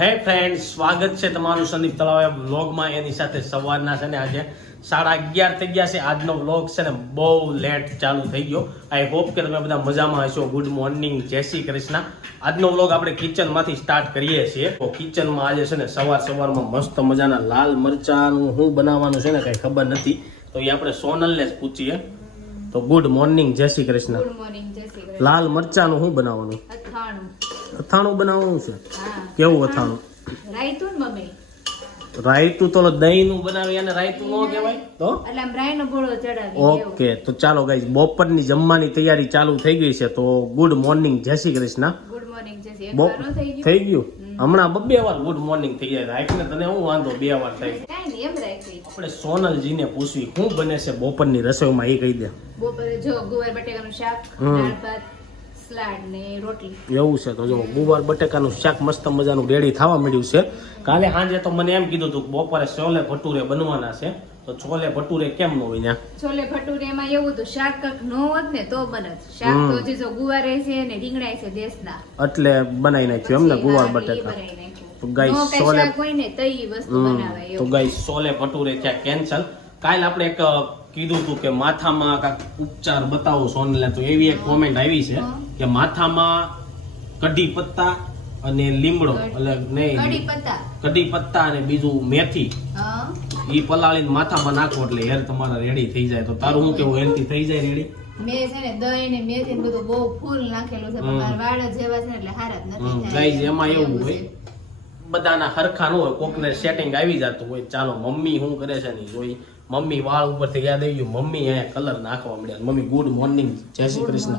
હે ફ્રેન્ડ સ્વાગત છે તમારું સંદીપ તળાવ વ્લોગમાં. એની સાથે સવારના છે ને આજે સાડા અગિયાર થઈ ગયા છે. આજનો વ્લોગ છે ને બહુ લેટ ચાલુ થઈ ગયો. આઈ હોપ કે તમે બધા મજામાં હશો. ગુડ મોર્નિંગ જય શ્રી કૃષ્ણ. આજનો વ્લોગ આપણે કિચનમાંથી સ્ટાર્ટ કરીએ છીએ. તો કિચનમાં આજે છે ને સવાર સવારમાં મસ્ત મજાના લાલ મરચાનું શું બનાવવાનું છે ને કંઈ ખબર નથી. તો એ આપણે સોનલને જ પૂછીએ. તો ગુડ મોર્નિંગ જય શ્રી કૃષ્ણ. ગુડ મોર્નિંગ જય શ્રી કૃષ્ણ. લાલ મરચાનું શું બનાવવાનું? અથાણું બનાવવાનું છે? કેવું અથાણું? રાયતું ને મમ્મી. રાયતું તો દહીં નું બનાવી અને રાયતું નો કહેવાય? તો? ઓકે તો ચાલો ગાઈઝ બપોરની જમવાની તૈયારી ચાલુ થઈ ગઈ છે તો ગુડ મોર્નિંગ જય શ્રી કૃષ્ણ. થઈ ગયું? થઈ હમણાં બબ્બે વાર ગુડ મોર્નિંગ થઈ જાય. રાખીને તને હું વાંધો બે વાર રાખી આપણે સોનલજીને પૂછવી શું બને છે બપોરની રસોઈમાં એ કહી દે. બપોરે જો ગુવાર બટેકાનું શાક. દાળ ભાત સલાડ ને રોટલી. એવું છે તો જો ગુવાર બટેકાનું શાક મસ્ત મજાનું રેડી થવા મળ્યું છે. કાલે સાંજે તો મને એમ કીધું હતું બપોરે છોલે ભટુરે બનવાના છે. તો છોલે ભટુરે કેમ નો હોય છોલે ભટુરે એમાં એવું હતું શાક કક નો હોત ને તો બનત. શાક તો જે જો ગુવારે છે ને રીંગણા છે દેશના. એટલે બનાવી નાખ્યું એમ ને ગુવાર બટેકા. તો ગાઈસ સોલે કાંઈ છોલે- શાક ને તો વસ્તુ બનાવે તો ગાઈસ ગાઈ સોલે ભટુરે ત્યાં કેન્સલ કાલ આપણે એક કીધું હતું કે માથામાં કાંક ઉપચાર બતાવો સોનલે તો એવી એક કોમેન્ટ આવી છે કે માથામાં કઢી પત્તા અને લીમડો એટલે નહીં કઢી પત્તા. અને બીજું મેથી. ઈ પલાળીને માથામાં નાખો એટલે હેર તમારા રેડી થઈ જાય. તો તારું શું કેવું હેલ્થી થઈ જાય રેડી મેં છે ને દહીં ને મેથી ને બધું બહુ ફૂલ નાખેલું છે પણ હમ. વાળ જેવા છે એટલે હારા નથી થાય. એમાં એવું હોય. બધાના હરખા ન હોય. કોકને સેટિંગ આવી જતું હોય. ચાલો મમ્મી શું કરે છે ને જોઈ. મમ્મી વાળ ઉપરથી યાદ આવી ગયું. મમ્મી અહીંયા કલર નાખવા મળ્યા મમ્મી ગુડ મોર્નિંગ. જય શ્રી કૃષ્ણ.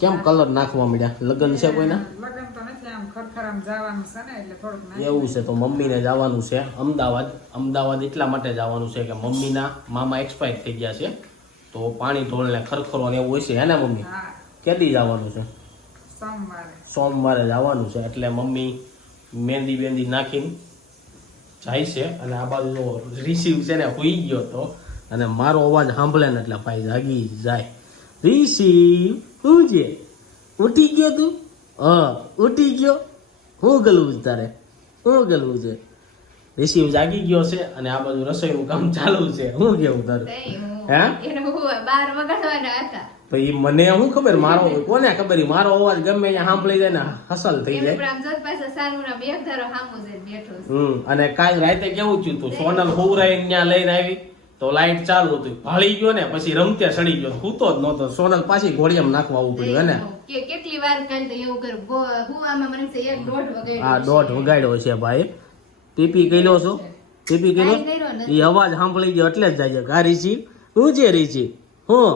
કેમ કલર નાખવા મળ્યા લગ્ન છે કોઈના? એવું છે તો મમ્મીને જવાનું છે. અમદાવાદ. અમદાવાદ એટલા માટે જવાનું છે કે મમ્મીના મામા એક્સપાયર થઈ ગયા છે. તો પાણી ઢોળને ખરખરો ને એવું હોય છે હે ને મમ્મી? કેદી જવાનું છે? સોમવારે. સોમવારે જવાનું છે. એટલે મમ્મી મહેંદી બેંદી નાખીને જાય છે અને આ બાજુ રિસીવ છે ને હોઈ ગયો તો અને મારો અવાજ સાંભળે ને એટલે ભાઈ જાગી જાય. રિસીવ શું છે? ઉઠી ગયો તું? હા ઉઠી ગયો. હું ગલવું છે તારે? શું ગલવું છે? રિસીવ જાગી ગયો છે અને આ બાજુ રસોઈનું કામ ચાલુ છે. શું કેવું તારું? હે? એને હું બાર વગાડવાના હતા. તો એ મને શું ખબર? મારો કોને ખબર? ઈ મારો અવાજ ગમે અહીંયા સાંભળી જાય ને હસલ થઈ જાય. હામું અને કાલ રાતે કેવું થયું તું? સોનલ હોવરાઈ ત્યાં લઈને આવી તો લાઈટ ચાલુ હતી. ભાળી ગયો ને પછી રમતે સડી ગયો. સૂતો જ નહોતો. સોનલ પાછી ઘોડિયામ નાખવા આવવું પડ્યું હે ને? કેટલી વાર કાલ તો એવું કરું. હું આમાં મને એક દોઢ વગાડ્યો આ છે. દોઢ વગાડ્યો છે ભાઈ. પીપી કર્યો છો? ટીપી કર્યો? કાંઈ એ અવાજ સાંભળી ગયો એટલે જ જાય છે. કા રીચી હું છે રીચી હું.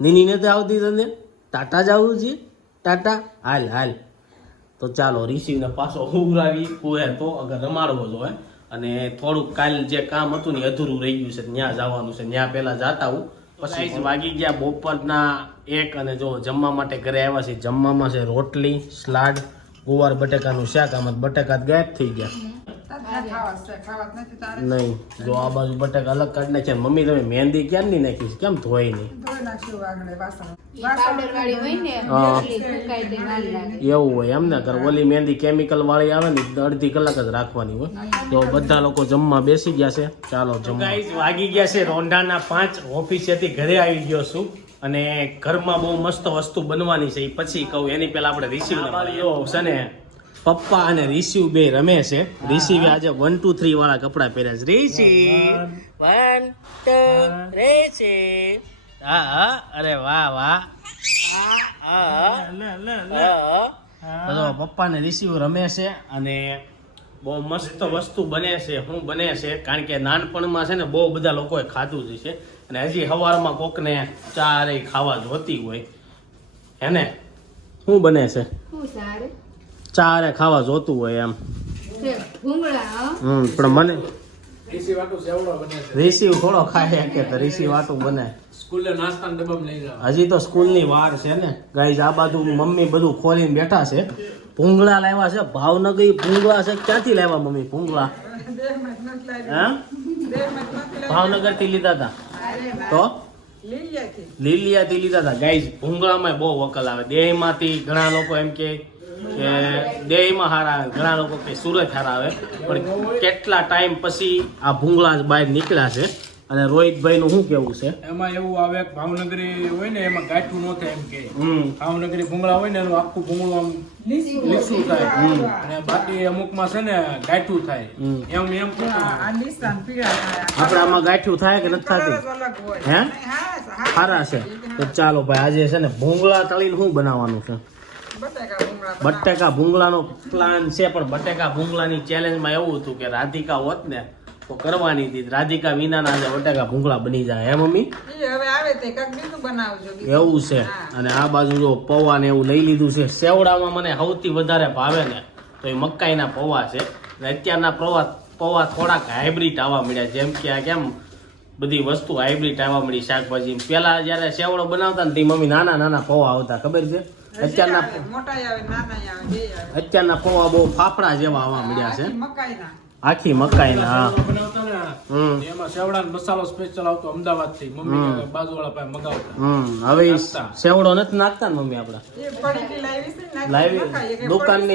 નીની નથી આવતી તને ટાટા જવું છે. ટાટા? હાલ હાલ. તો ચાલો રિસીવને પાછો ઉઘરાવી. કુએ તો અગર રમાડવો જોઈએ અને થોડુંક કાલ જે કામ હતું ને અધૂરું રહી ગયું છે. ત્યાં જવાનું છે. ત્યાં પહેલાં જતા હું. પછી વાગી ગયા બપોરના એક અને જો જમવા માટે ઘરે આવ્યા છે જમવામાં છે રોટલી સલાડ ગુવાર બટેકાનું શાક. આમાં બટેકા ગાયબ થઈ ગયા. નહીં. જો આ બાજુ બટેકા અલગ કાઢ નાખ્યા મમ્મી તમે મહેંદી ક્યાં ની નાખી છે? કેમ ધોઈ નહીં? એવું હોય એમ ને? કર ઓલી મહેંદી કેમિકલ વાળી આવે ને અડધી કલાક જ રાખવાની હોય. તો બધા લોકો જમવા બેસી ગયા છે. ચાલો જમવા. વાગી ગયા છે રોંઢાના પાંચ. ઓફિસેથી ઘરે આવી ગયો છું અને ઘરમાં બહુ મસ્ત વસ્તુ બનવાની છે એ પછી કહું. એની પહેલા આપણે રિસીવ છે ને પપ્પા અને રિસીવ બે રમે છે. રિસીવે આજે વન ટુ થ્રી વાળા કપડા પહેર્યા છે. રિસીવ વન ટુ રિસીવ હા હા. અરે વાહ વાહ. હા હા. બધો પપ્પા ને રિસીવ રમે છે અને બહુ મસ્ત વસ્તુ બને છે શું બને છે. કારણ કે નાનપણમાં છે ને બહુ બધા લોકોએ ખાધું જ છે અને હજી સવારમાં કોકને ચા રે ખાવા જોતી હોય. હે ને? શું બને છે? શું સારું. ચા રે ખાવા જોતું હોય એમ. હમ પણ મને રિસીવ થોડો ખાય કે તો રિસીવ આટું બને. હજી તો સ્કૂલની વાર છે ને. ગાઈઝ આ બાજુ મમ્મી બધું ખોલીને બેઠા છે. ભૂંગળા લાવ્યા છે ભાવનગર ભૂંગળા છે. ક્યાંથી લાવ્યા મમ્મી ભૂંગળા? ભાવનગરથી લીધા હતા તો? લીલિયાથી. લીધા હતા ગાઈઝ ભૂંગળામાં બહુ વકલ આવે. દેહમાંથી ઘણા લોકો એમ કે કે દેહમાં હારા આવે ઘણા લોકો કે સુરત હારા આવે પણ કેટલા ટાઈમ પછી આ ભૂંગળા બહાર નીકળ્યા છે? અને રોહિતભાઈનું શું કેવું છે? એમાં એવું આવે ભાવનગરી હોય ને એમાં ગાંઠું ન થાય એમ કે. ભાવનગરી ભૂંગળા હોય ને એનું આખું ભૂંગળું આમ લીસું લીસું થાય. અને બાકી અમુકમાં છે ને ગાંઠું થાય. હમ. એમ એમ ને. આપણે આમાં ગાંઠિયું થાય કે નથી થતું? હા. સારા છે. તો ચાલો ભાઈ આજે છે ને ભૂંગળા તળીને શું બનાવવાનું છે? બટાકા ભૂંગળાનો પ્લાન છે પણ બટેકા ભૂંગળાની ચેલેન્જમાં એવું હતું કે રાધિકા હોત ને તો કરવાની હતી. રાધિકા વિનાના આજે બટેકા ભૂંગળા બની જાય. હે મમ્મી? હવે આવે તે બીજું બનાવજો એવું છે. અને આ બાજુ જો પૌવા ને એવું લઈ લીધું છે. સેવડામાં મને સૌથી વધારે ભાવે ને તો એ મકાઈના પૌવા છે. અને અત્યારના પૌવા પૌવા થોડાક હાઇબ્રિડ આવવા મળ્યા. જેમ કે આ કેમ બધી વસ્તુ હાઇબ્રિડ આવવા મળી શાકભાજી. પેલા જ્યારે સેવડો બનાવતા ને તે મમ્મી નાના નાના પૌવા આવતા. ખબર છે? અત્યારના આવે, આવે નાનાય આવે બે આવે. અત્યારના પૌવા બહુ ફાફડા જેવા આવવા મળ્યા છે. આખી મકાઈના. આખી મકાઈના હા. સેવડા બનાવતા ને હમ. એમાં સેવડાનો મસાલો સ્પેશિયલ આવતો અમદાવાદથી. મમ્મી બાજુવાળા પાસે મગાવતા. હમ. હવે સેવડો નથી નાખતા ને મમ્મી આપડા? લાવી ને, હવે દુકાન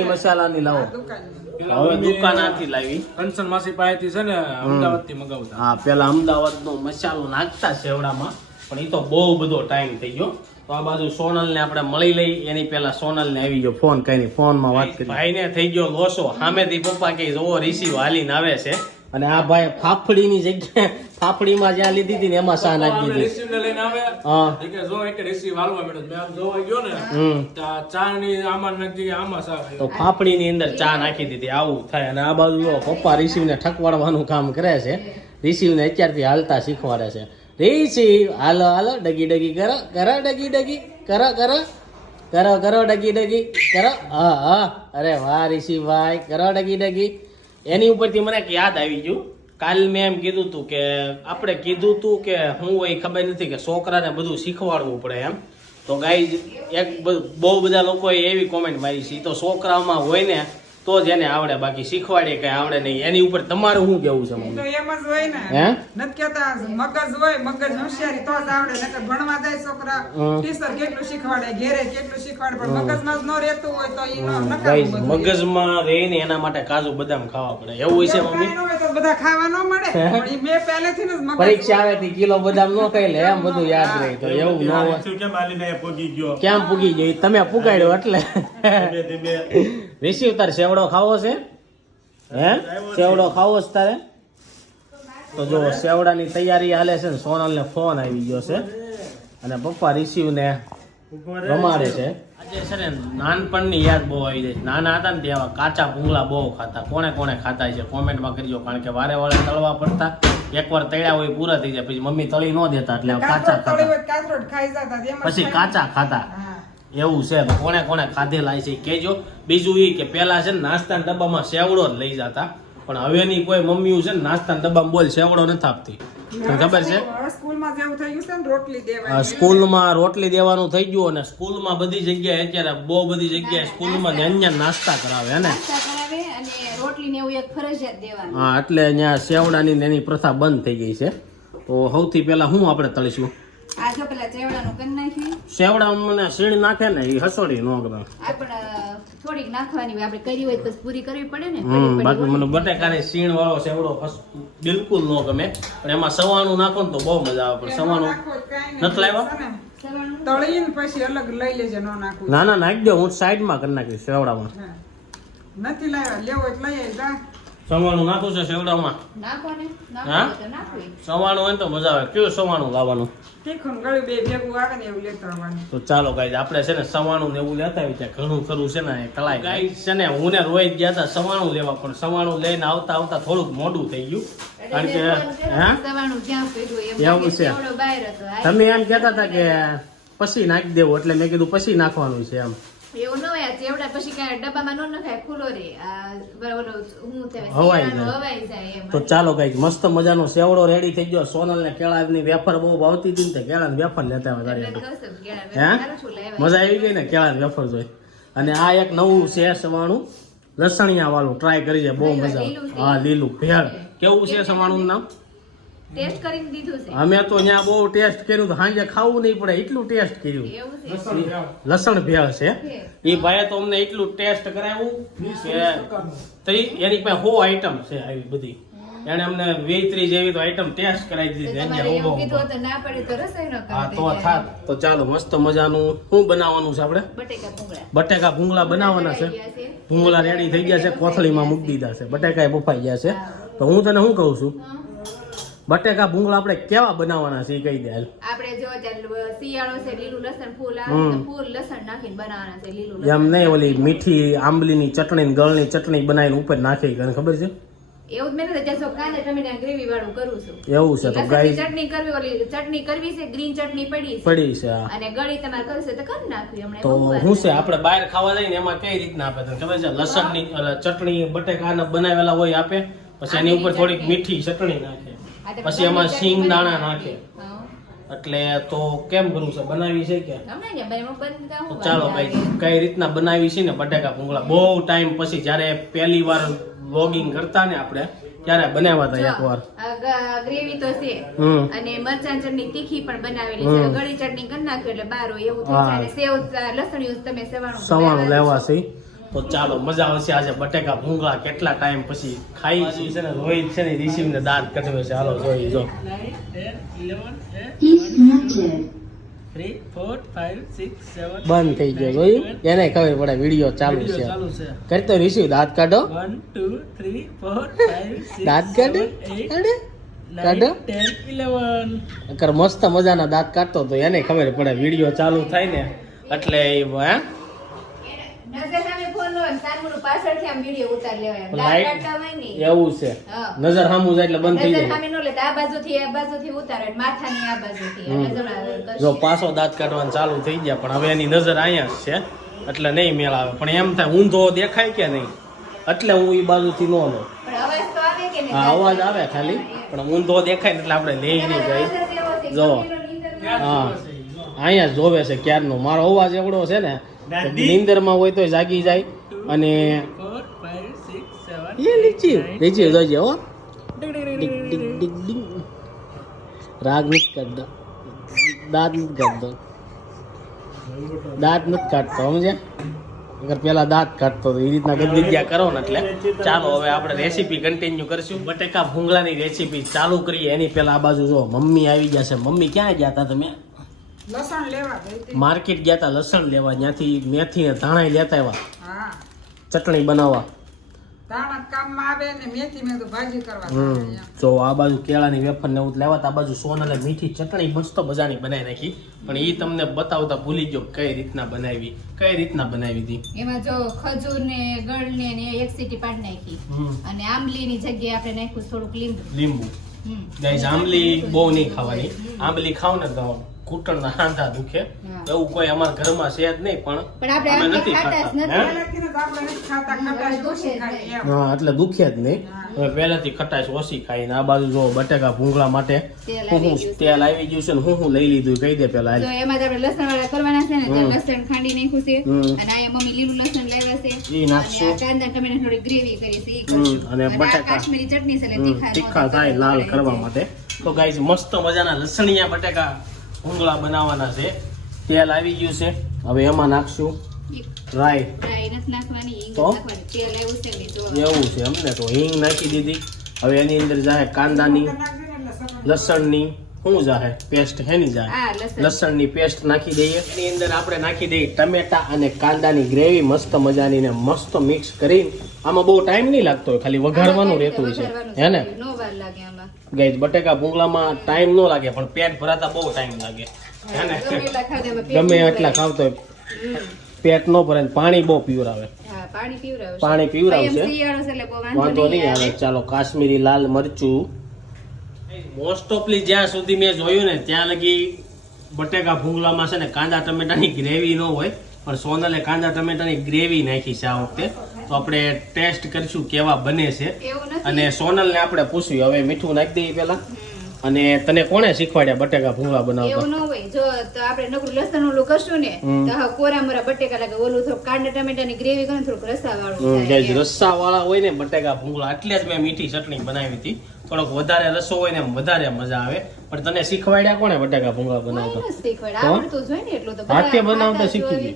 દુકાનાથી લાવી. કંચન માસી પાસેથી છે ને અમદાવાદથી મગાવતા. હા પેલા અમદાવાદનો મસાલો નાખતા સેવડામાં પણ એ તો બહુ બધો ટાઈમ થઈ ગયો. તો આ બાજુ સોનલને આપણે મળી લઈ. એની પેલા સોનલને આવી ગયો ફોન કરીને. ફોનમાં વાત કરી. ભાઈને થઈ ગયો લોસો. સામેથી પપ્પા કે જોવો રિસીવ હાલીને આવે છે. અને આ ભાઈ ફાફડીની જગ્યાએ ફાફડીમાં જ્યાં લીધી હતી ને એમાં સા નાખી દીધી. રિસીવ ને લઈને આવે. હા. જો એક રિસીવ હાલવા મેડમ મેં આમ જોવા ગયો ને હમ. ચા ની આમાં નાખી આમાં સા તો ફાફડીની અંદર ચા નાખી દીધી. આવું થાય. અને આ બાજુ પપ્પા પપ્પા રિસીવને ઠકવાડવાનું કામ કરે છે. રિસીવને અત્યારથી હાલતા શીખવાડે છે. રિસીવ હાલો હાલો ડગી ડગી કરો કરો ડગી ડગી કરો કરો કરો કરો ડગી ડગી કરો હા હા અરે વાહ રીસી ભાઈ કરો ડગી ડગી એની ઉપરથી મને યાદ આવી ગયું. કાલ મેં એમ કીધું હતું કે, આપણે કીધું હતું કે હું હોય ખબર નથી કે છોકરાને બધું શીખવાડવું પડે એમ. તો ગાઈ એક બહુ બધા લોકોએ એવી કોમેન્ટ મારી છે. તો છોકરાઓમાં હોય ને તો જેને આવડે બાકી શીખવાડે કઈ આવડે નહીં. એની ઉપર તમારું શું કેવું છે તો એમ જ હોય ને. હે? નથી કેતા મગજ હોય મગજ હોશિયારી તો જ આવડે. નકર ભણવા જાય છોકરા. ટીચર કેટલું શીખવાડે ઘેરે કેટલું શીખવાડે પણ મગજમાં જ ન રહેતું હોય તો ઈ ન નકામું. મગજમાં રહીને એના માટે કાજુ બદામ ખાવા પડે. એવું હોય છે મમ્મી? બધા ખાવા ન મળે. પણ મેં પહેલેથી જ મગજ પરીક્ષા આવે થી કિલો બદામ નો ખાઈ લે એમ બધું યાદ રહે તો એવું ન હોય. ક્યાં પૂગી ગઈ તમે પુગાડ્યો એટલે. રિસીવ તાર સેવડો ખાવો છે? હે? સેવડો ખાવો છે તારે? તો જો સેવડાની તૈયારી હાલે છે ને સોનલને ફોન આવી ગયો છે. અને પપ્પા રિસીવને રમાડે છે. આજે છે ને નાનપણની યાદ બહુ આવી જાય છે. નાના હતા ને ત્યાં કાચા ભૂંગળા બહુ ખાતા. કોણે કોણે ખાતા છે કોમેન્ટમાં કરજો કારણ કે વારે વારે તળવા પડતા. એકવાર તળ્યા હોય પૂરા થઈ જાય. પછી મમ્મી તળી ન દેતા એટલે કાચા ખાતા. પછી કાચા ખાતા. એવું છે. કોને કોણે કોણે ખાધેલા છે કેજો બીજું એ કે પેલા છે ને નાસ્તાના ડબ્બામાં સેવડો જ લઈ જતા. પણ હવેની કોઈ મમ્મીઓ છે ને નાસ્તાના ડબ્બામાં બોલ સેવડો નથી આપતી. ખબર છે? સ્કૂલમાં જેવું થઈ ગયું છે રોટલી સ્કૂલમાં રોટલી દેવાનું થઈ ગયું અને સ્કૂલમાં બધી જગ્યાએ અત્યારે બહુ બધી જગ્યાએ સ્કૂલમાં ને અહીંયા નાસ્તા કરાવે ને? હા એટલે અહીંયા સેવડાની ને એની પ્રથા બંધ થઈ ગઈ છે. તો સૌથી પહેલા હું આપણે તળીશું? આ જો પેલા ચેવડાનું કરી નાખી. સેવડા મને સીણ નાખે ને એ હસોડી નો ગમે. આ પણ થોડીક નાખવાની હોય આપણે કરી હોય તો પૂરી કરવી પડે ને બાકી મને બટેકાની શીણ વાળો સેવડો બિલકુલ નો ગમે. પણ એમાં સવાનું નાખો ને તો બહુ મજા આવે પણ કાંઈ નથી લાવ્યા? તળીને પછી અલગ લઈ લેજે નો નાખું. ના ના નાખી દો હું સાઈડમાં કરી નાખીશ સેવડામાં નથી લાવ્યા લેવો એટલે લઈ આવી જા. સવાણું નાખું છે સેવડામાં હા? સવાણું હોય ને તો મજા આવે. કયું સવાણું લાવવાનું? તો ચાલો ગાઈઝ આપણે છે ને સવાણું ને એવું લેતા આવી ત્યાં. ઘણું ખરું છે ને એ કલાઈ ગાઈઝ છે ને હું ને રોહિત ગયા હતા સવાણું લેવા પણ સવાણું લઈને આવતા આવતા થોડુંક મોડું થઈ ગયું. કારણ કે હા? એવું છે. તમે એમ કહેતા હતા કે પછી નાખી દેવું એટલે મેં કીધું પછી નાખવાનું છે એમ. એવું ચેવડા પછી કાંઈ ડબ્બામાં ન નખાય ખુલ્લો રે આ હું હવાઈ જાય. એમ તો ચાલો કંઈક મસ્ત મજાનો સેવડો રેડી થઈ ગયો. સોનલ ને કેળાની વેફર બહુ ભાવતી હતી ને તે કેળાની વેફર લેતા આવ્યા હે. મજા આવી ગઈ ને કેળાની વેફર જોઈ. અને આ એક નવું છે સવાણું લસણિયા વાળું ટ્રાય કરી છે. બહુ મજા. હા લીલું. ભેળ. કેવું છે સવાણું નામ? ટેસ્ટ કરીને દીધું છે. અમે તો ત્યાં બહુ ટેસ્ટ કર્યું તો સાંજે ખાવું નહીં પડે એટલું ટેસ્ટ કર્યું. લસણ ભેળ. છે. એ ભાઈએ તો અમને એટલું ટેસ્ટ કરાવ્યું કે એની પાસે હો આઈટમ છે આવી બધી. એને અમને વીસ જેવી તો આઈટમ ટેસ્ટ કરાવી દીધી અહીંયા. હોત તો ના પડે તો રસોઈ ન હા તો. થાત તો ચાલો મસ્ત મજાનું. શું બનાવવાનું છે આપણે? બટેકા ભૂંગળા. બટેકા ભૂંગળા બનાવવાના છે. ભૂંગળા રેડી થઈ ગયા છે કોથળીમાં મૂકી દીધા છે. બટેકા એ બફાઈ ગયા છે. તો હું તને શું કહું છું. બટેકા ભૂંગળા આપણે કેવા બનાવવાના છે કહી દે આપણે જો શિયાળો છે લીલું લસણ ફૂલ આવે ફૂલ લસણ નાખીને બનાવવાના છે લીલું એમ નહીં ઓલી મીઠી આંબલીની ચટણી ને ગળની ચટણી બનાવીને ઉપર નાખી તને ખબર છે? એવું જ મેં નથી ત્યાં કાંદા ટમેટા ગ્રેવી વાળું કરું છું. એવું છે તો ચટણી કરવી ઓલી ચટણી કરવી છે ગ્રીન ચટણી પડી છે. પડી છે અને ગળી તમારે કરશે તો કરી નાખવી હમણાં તો બહુ છે આપણે બહાર ખાવા જઈએ ને એમાં કઈ રીતના આપે તને ખબર છે? લસણની ચટણી બટેકાના બનાવેલા હોય આપે પછી એની ઉપર થોડીક મીઠી ચટણી નાખે. પછી એમાં સિંગ દાણા નાખે. એટલે તો કેમ કરવું છે? બનાવી છે કે? ચાલો ભાઈ કઈ રીતના બનાવી છે ને બટાકા ભૂંગળા? બહુ ટાઈમ પછી જ્યારે પહેલી વાર વ્લોગિંગ કરતા ને આપણે ત્યારે બનાવ્યા હતા એકવાર. ગ્રેવી તો છે. અને મરચાં ચટણી તીખી પણ બનાવેલી છે. ગળી ચટણી કરી નાખ્યું એટલે બાર એવું થઈ. જાય સેવ લસણિયું તમે સવાણું સવાણું લેવા છો. તો ચાલો મજા આવશે આજે. બટેકા ભૂંગળા કેટલા ટાઈમ પછી ખાઈ છે ને રોહિત છે ને રિસીવને દાંત કઢવે છે. હાલો જોઈ જો. બંધ થઈ ગયો જોયું એને ખબર પડે વીડિયો ચાલુ છે. ચાલુ છે. કરતો રિસીવ દાંત કાઢો. દાંત કાઢો. નકર મસ્ત મજાના દાંત કાઢતો તો એને ખબર પડે વીડિયો ચાલુ થાય ને. એટલે એ એવું છે. નજર સામું જાય એટલે બંધ થઈ જાય. આ બાજુથી આ બાજુથી ઉતારે માથાની આ બાજુથી. હમ. એટલે જમણા કરશે. જો પાછો દાંત કાઢવાનું ચાલુ થઈ ગયા પણ હવે એની નજર અહીંયા છે. એટલે નહીં મેળ આવે. પણ એમ થાય ઊંધો દેખાય કે નહીં? એટલે હું એ બાજુથી નો આવે હા અવાજ આવે ખાલી. પણ ઊંધો દેખાય ને એટલે આપણે લઈ નહીં જાય. ગઈ જ. હા. અહીંયા જોવે છે ક્યારનો. મારો અવાજ એવડો છે ને નીંદરમાં હોય તો જાગી જાય અને એ લીચી. લીચી જોજે હો. રાગ નથી કાઢતો. દાંત નથી કાઢતો. દાંત નથી કાઢતો સમજે અગર પેલા દાંત કાઢતો તો એ રીતના ગંદીજ્યા કરો ને એટલે. ચાલો હવે આપણે રેસીપી કન્ટિન્યુ કરશું. બટેકા ભૂંગળાની રેસીપી ચાલુ કરીએ. એની પેલા આ બાજુ જો મમ્મી આવી ગયા છે. મમ્મી ક્યાં ગયા હતા તમે? લસણ લેવા માર્કેટ ગયા હતા લસણ લેવા. ત્યાંથી મેથી ને ધાણા લેતા આવ્યા. હા. ચટણી બનાવવા. દાણા કામમાં આવે ને મેથી મેં કીધું ભાજી કરવા હમ. જો આ બાજુ કેળાની વેફર ને એવું લેવા આ બાજુ સોનલે મીઠી ચટણી મસ્ત મજાની બનાવી નાખી. પણ એ તમને બતાવતા ભૂલી ગયો કઈ રીતના બનાવી. કઈ રીતના બનાવી હતી એમાં જો ખજૂર ને ગળ ને ને એક સીટી પાડી નાખી. અને આંબલીની જગ્યાએ આપણે નાખ્યું થોડુંક લીંબુ. લીંબુ. ગાઈઝ આંબલી બહુ નહીં ખાવાની. આંબલી ખાવ ને તો ઘૂંટણના હાંધા દુખે. એવું કોઈ અમારા ઘરમાં છે જ નહીં પણ અમે નથી ખાતા. હે? એટલે દુખે જ નહીં. હવે પહેલાથી ખટાશ ઓછી ખાઈને આ બાજુ જો બટેકા ભૂંગળા માટે હું હું તેલ આવી ગયું છે ને હું હું લઈ લીધું કહી દે પેલા જો એમાં આપણે લસણ વાળા કરવાના છે ને તો હમ. લસણ ખાંડી નાખ્યું છે. અને અહીંયા મમ્મી લીલું લસણ લાવ્યા છે. ઈ નાખશું. કાંદા ટમેટા થોડી ગ્રેવી કરી છે ઈ કરશું. અને અને બટાકા. કાશ્મીરી ચટણી છે એટલે તીખા થાય લાલ કરવા માટે. તો ગાઈઝ મસ્ત મજાના લસણિયા બટેકા ભૂંગળા બનાવવાના છે. તેલ આવી ગયું છે. હવે એમાં નાખશું રાઈ. તો? એવું છે અમને તો હિંગ નાખી દીધી. હવે એની અંદર જાહે કાંદાની લસણની શું જાહે પેસ્ટ હેની જાહે. લસણની પેસ્ટ નાખી દઈએ. એની અંદર આપણે નાખી દઈએ ટમેટા અને કાંદાની ગ્રેવી. મસ્ત મજાની ને મસ્ત મિક્સ કરી આમાં બહુ ટાઈમ નહીં લાગતો હોય ખાલી વઘારવાનું રહેતું હોય છે. હે ને? નો વાર લાગે આમાં. ગાઈઝ બટેકા ભૂંગળામાં ટાઈમ ન લાગે પણ પેટ ભરાતા બહુ ટાઈમ લાગે. હે ને? ગમે એટલા ભરાય. ખાવતો હોય પેટ ન ભરે ને પાણી બહુ પીવરાવે આવે પાણી પીવડાવશે બહુ વાંધો નહીં આવે. આવે. ચાલો કાશ્મીરી લાલ મરચું. મોસ્ટ ઓફલી જ્યાં સુધી મેં જોયું ને ત્યાં લગી બટેકા ભૂંગળામાં છે ને કાંદા ટમેટાની ગ્રેવી ન હોય પણ સોનલે કાંદા ટમેટાની ગ્રેવી નાખી છે આ વખતે. તો આપણે ટેસ્ટ કરીશું કેવા બને છે. અને સોનલ સોનલને આપણે પૂછ્યું હવે મીઠું નાખી દઈએ પેલા અને તને કોણે શીખવાડ્યા બટેકા ભૂંગળા બનાવતા? એવું ન હોય. જો તો આપણે નકરું લસણ ઓલું કરશું ને. તો કોરા મોરા બટેકા લાગે ઓલું થોડું કાંડા ટમેટાની ગ્રેવી કરે ને થોડુંક રસા વાળું ગાઈઝ વાળા હોય ને બટેકા ભૂંગળા એટલે જ મેં મીઠી ચટણી બનાવી હતી. થોડોક વધારે રસો હોય ને વધારે મજા આવે. પણ તને શીખવાડ્યા કોણે બટેકા ભૂંગળા બનાવતા? આવડતું જ હોય ને એટલું તો બનાવતા શીખી ગઈ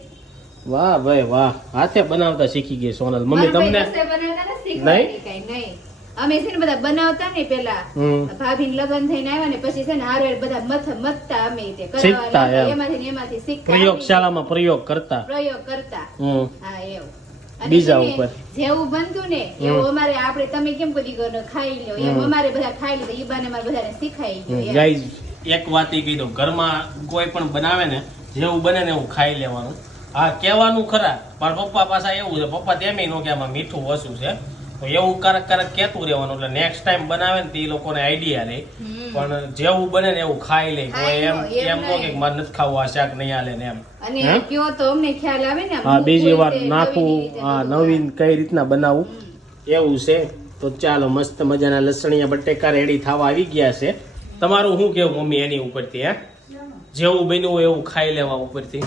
વાહ ભાઈ વાહ. હાથે બનાવતા શીખી ગઈ સોનલ. મમ્મી તમને? કાંઈ, નહીં. અમે છે ને બધા બનાવતા ને પેલા ભાભી ને લગ્ન થઈને આવ્યા ને પછી છે ને હારે હારે બધા મથ મથતા અમે તે કરવા શીખતા એમાંથી ને એમાંથી શીખતા. પ્રયોગશાળામાં પ્રયોગ કરતા. પ્રયોગ કરતા. હા એવું. બીજા ઉપર. જેવું બનતું ને એવું અમારે આપણે તમે કેમ બધી ગયો ખાઈ લો એમ અમારે બધા ખાઈ લીધા. ઈ બાને અમારે બધાને શીખાઈ ગયું ગાઈઝ એક વાત એ કહી દઉં ઘરમાં કોઈ પણ બનાવે ને જેવું બને ને એવું ખાઈ લેવાનું. હા કહેવાનું ખરા. પણ પપ્પા પાછા એવું છે પપ્પા તેમ નો કે આમાં મીઠું ઓછું છે. તો એવું કારક કારક કહેતું રહેવાનું એટલે નેક્સ્ટ ટાઈમ બનાવે ને તે એ લોકોને આઈડિયા લે. પણ જેવું બને ને એવું ખાઈ લે. કોઈ એમ એમ નો કે મારે નથી ખાવું આ શાક નહીં આલે ને એમ. અને? કયો તો અમને ખ્યાલ આવે ને હા બીજી વાર રીતે હા નવીન કઈ રીતના બનાવું. એવું છે. તો ચાલો મસ્ત મજાના લસણીયા બટેકા રેડી થવા આવી ગયા છે. તમારું શું કેવું મમ્મી એની ઉપરથી હે? જેવું બન્યું હોય એવું ખાઈ લેવા ઉપરથી.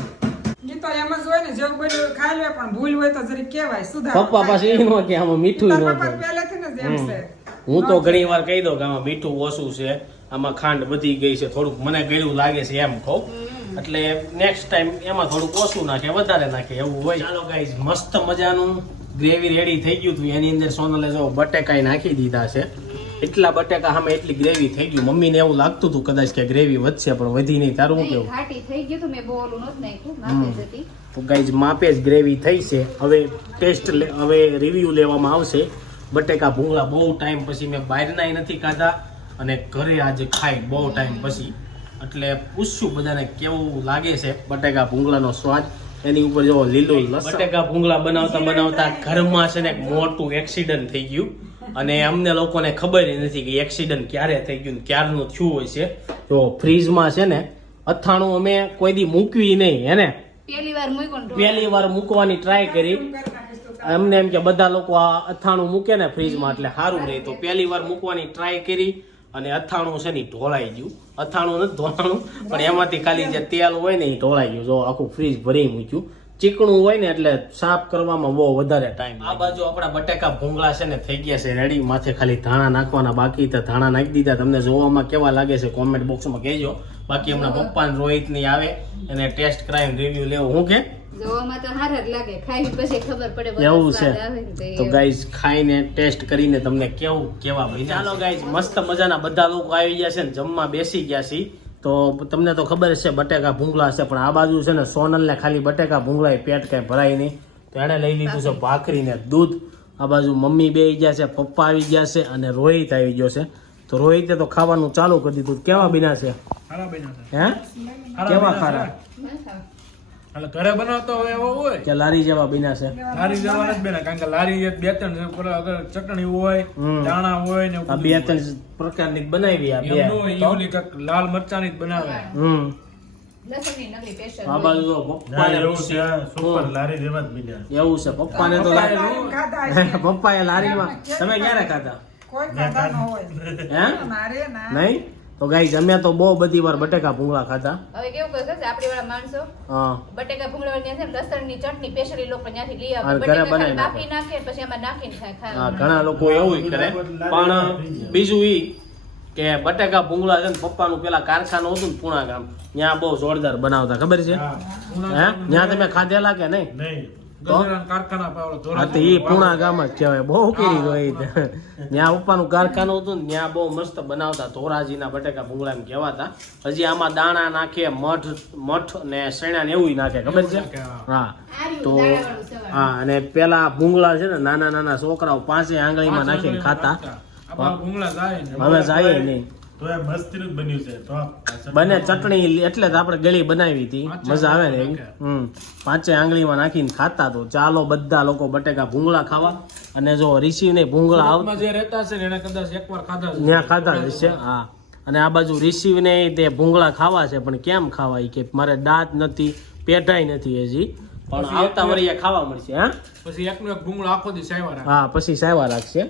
તો એમ જ હોય ને જેવું બન્યું ખાઈ લે પણ ભૂલ હોય તો જરી કહેવાય સુધાર પપ્પા પાસે એ નો કે આમાં મીઠું ન પપ્પા પહેલેથી ને જેમ છે. હું તો ઘણી વાર કહી દઉં કે આમાં મીઠું ઓછું છે આમાં ખાંડ વધી ગઈ છે થોડુંક મને ગળ્યું લાગે છે એમ કહું. એટલે નેક્સ્ટ ટાઈમ એમાં થોડુંક ઓછું નાખે વધારે નાખે એવું હોય. ચાલો ગાઈઝ મસ્ત મજાનું ગ્રેવી રેડી થઈ ગયું હતું. એની અંદર સોનલે જો બટેકાઈ નાખી દીધા છે. એટલા બટેકા સામે એટલી ગ્રેવી થઈ ગયું. મમ્મીને એવું લાગતું હતું કદાચ કે ગ્રેવી વધશે પણ વધી નહીં. તારું કેવું? ઘાટી થઈ ગયું તો મેં બહુ ઓલું નહોતું નાખ્યું માપે જ હતી. તો ગાઈઝ માપે જ ગ્રેવી થઈ છે. હવે ટેસ્ટ હવે રિવ્યુ લેવામાં આવશે. બટેકા ભૂંગળા બહુ ટાઈમ પછી મેં બહારનાય નથી ખાધા અને ઘરે આજે ખાઈ બહુ ટાઈમ પછી. એટલે પૂછશું બધાને કેવું લાગે છે બટેકા ભૂંગળાનો સ્વાદ. એની ઉપર જો લીલું બટેકા ભૂંગળા બનાવતા બનાવતા ઘરમાં છે ને એક મોટું એક્સિડન્ટ થઈ ગયું. અને અમને લોકોને ખબર નથી કે એક્સિડન્ટ ક્યારે થઈ ગયું ક્યારનું થયું હોય છે. જો ફ્રીજમાં છે ને અથાણું અમે કોઈ દી મૂકવી નહીં હે ને? પહેલી વાર મૂકવાની ટ્રાય કરી. અમને એમ કે બધા લોકો આ અથાણું મૂકે ને ફ્રીજમાં એટલે સારું રહે. તો પહેલી વાર મૂકવાની ટ્રાય કરી અને અથાણું છે ને ઢોળાઈ ગયું. અથાણું નથી ધોળાણું પણ એમાંથી ખાલી જે તેલ હોય ને એ ઢોળાઈ ગયું. જો આખું ફ્રીજ ભરી મૂક્યું. ચીકણું હોય ને એટલે સાફ કરવામાં બહુ વધારે ટાઈમ આ બાજુ આપણા બટેકા ભૂંગળા છે ને થઈ ગયા છે રેડી માથે ખાલી ધાણા નાખવાના બાકી તો ધાણા નાખી દીધા. તમને જોવામાં કેવા લાગે છે કોમેન્ટ બોક્સમાં કહેજો. બાકી હમણાં પપ્પા ને રોહિતની આવે એને ટેસ્ટ કરાવીને રિવ્યુ લેવો. હું કે? જોવામાં તો સારા જ લાગે. ખાઈ પછી ખબર પડે એવું છે. તો ગાઈઝ ખાઈને ટેસ્ટ કરીને તમને કેવું કેવા ભાઈ ચાલો ગાઈઝ મસ્ત મજાના બધા લોકો આવી ગયા છે ને જમવા બેસી ગયા છે. તો તમને તો ખબર છે બટેકા ભૂંગળા છે પણ આ બાજુ છે ને સોનલને ખાલી બટેકા ભૂંગળા પેટ કાંઈ ભરાય નહીં. તો એણે લઈ લીધું છે ભાખરીને દૂધ. આ બાજુ મમ્મી બે ગયા છે પપ્પા આવી ગયા છે અને રોહિત આવી ગયો છે. તો રોહિતે તો ખાવાનું ચાલુ કરી દીધું. કેવા બીના છે? હે? કેવા ખારા. એટલે ઘરે બનાવતો હોય એવો હોય? કે લારી જેવા બીના છે. લારી જેવા જ બેના કારણ કે લારી એક બે ત્રણ ચટણી હોય ચાણા દાણા હોય ને આ બે ત્રણ પ્રકારની બનાવી આ બે. લાલ મરચાની જ બનાવે. હમ. પપ્પા નકલી special આ હોય. બાજુ જો પપ્પાને એવું છે સુપર હમ. લારી જેવા જ બીજા એવું છે પપ્પાને તો પપ્પાએ લારીમાં તમે ક્યારે ના. નહીં? તો ગાઈઝ અમે તો બહુ બધી વાર બટેકા ભૂંગળા ખાધા. હવે કેવું કહે છે આપણી વાળા માણસો? હા. બટેકા ભૂંગળા ત્યાં છે લસણની ચટણી પેશરી લોકો ત્યાંથી લઈ આવે. બટેકા બનાવી બાફી નાખે પછી એમાં નાખીને ખાય હા ઘણા લોકો એવું કરે. પણ બીજું ઈ કે બટેકા ભૂંગળા છે ને પપ્પાનું પેલા કારખાનું હતું ને પુણા ગામ ત્યાં બહુ જોરદાર બનાવતા ખબર છે? હા. હે? ત્યાં તમે ખાધેલા કે નહીં. એ ગામ જ કહેવાય. બહુ કરી રોહિત ત્યાં પપ્પાનું કારખાનું હતું ને ત્યાં બહુ મસ્ત બનાવતા ધોરાજીના બટેકા ભૂંગળા એમ કહેવાતા. હજી આમાં દાણા નાખે મઠ મઠ ને શેણા ને એવું નાખે ખબર છે? હા. તો હા અને પેલા ભૂંગળા છે ને નાના નાના છોકરાઓ પાંચે આંગળીમાં નાખીને ખાતા. હવે જાય નહીં. તો એ મસ્તીનું બન્યું છે. તો બને ચટણી એટલે જ આપણે ગળી બનાવી હતી. મજા આવે ને એવી. હમ. પાંચે આંગળીમાં નાખીને ખાતા તો ચાલો બધા લોકો બટેકા ભૂંગળા ખાવા. અને જો ઋષિ ને ભૂંગળા આવતા જે રહેતા છે એને કદાચ એકવાર ખાધા ત્યાં ખાતા હશે હા. અને આ બાજુ રિસીવ ને તે ભૂંગળા ખાવા છે પણ કેમ ખાવા? કે મારે દાંત નથી પેટાઈ નથી હજી. પણ આવતા વરિયા ખાવા મળશે હા? પછી એકનો એક ભૂંગળો આખો દી સાયવા હા પછી સાયવા રાખશે.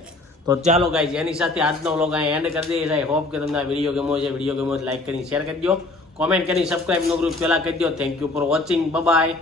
તો ચાલો ગાઈઝ એની સાથે આજનો વ્લોગ અહીં એન્ડ કરી દઈએ. સાહેબ હોપ કે તમને આ વીડિયો ગમો છે વીડિયો ગમ્યો લાઈક કરીને શેર કરી દો કોમેન્ટ કરીને સબસ્ક્રાઈબ નો ગ્રુપ પહેલા કરી દો thank you for watching bye